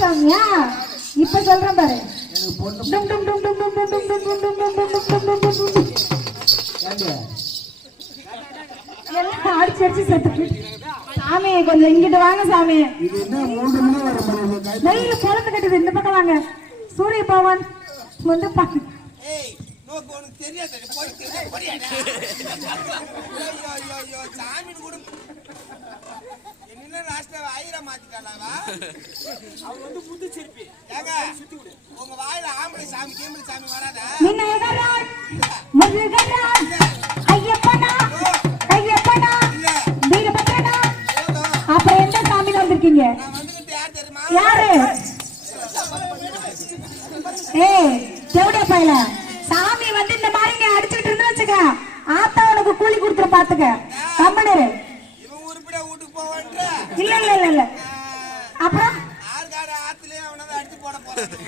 சாமியா இப்ப சொல்றேன் பாரு எனக்கு பொண்ணு டும் டும் டும் டும் டும் டும் டும் டும் டும் டும் டும் டும் டும் டும் டும் டும் டும். ஏங்க எல்லாம் அடிச்சு அடிச்சு செத்து சாமி கொஞ்சம் இங்கிட்டு வாங்க சாமி இது என்ன மூணு மணி வர முடியும் கை நெய்யில குழந்தை கட்டுது இந்த பக்கம் வாங்க சூரிய பவன் வந்து பாக்கு ஏய் நோக்கு உனக்கு தெரியாது போய் தெரியாது போடியாடா ஐயோ ஐயோ ஐயோ சாமி கூட என்ன லாஸ்ட்ல ஆயிரம் மாத்திட்டாளாவா அவ வந்து புது சிரிப்பி. ஏங்க உங்க வாயில ஆம்பளை சாமி கேம்பளை சாமி வராதா? ஐயப்பனா ஐயப்பனா வீரபத்ரனா? அப்புறம் எந்த சாமியில வந்திருக்கீங்க? நான் வந்துகிட்டு யார் தெரியுமா? யாரு? ஏய். செவிட பையல பாத்துக்க. கம்பனரு இல்ல இல்ல இல்ல இல்ல. அப்புறம்?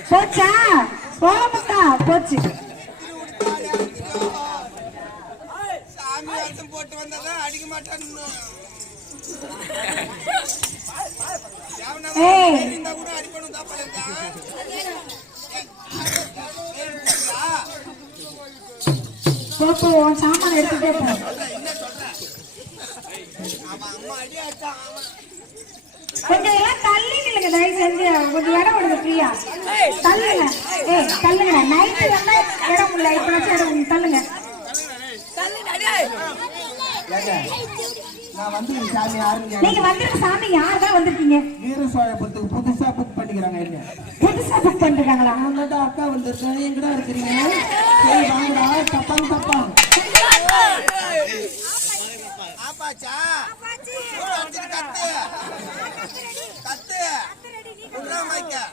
போச்சா? போமுக்கா போச்சு. போட்டு வந்ததான் அடிக்க மாட்டான் இந்த கூட அடிக்கணும் தான் மாட்டேன் போட்டு உன் சாமான் எடுத்துட்டே போ கொஞ்சம் எல்லாம் தள்ளி நில்லுங்க தயவு செஞ்சு. கொஞ்சம் இடம் விடுங்க ஃப்ரீயா தள்ளுங்க. ஏய் தள்ளுங்க நைட்டு வந்தா இடம் இல்லை. இப்ப இடம். தள்ளுங்க. சாமி. நீங்க யார் தான் வந்திருக்கீங்க? வீர சோழபுரத்துக்கு புதுசா புக் பண்ணிக்கிறாங்க என்ன புதுசா புக் பண்ணிருக்காங்களா? அக்கா வந்திருக்கேன். எங்கடா இருக்கிறீங்க சரி வாங்கடா. ஆச்சா கத்து. கத்து கத்து.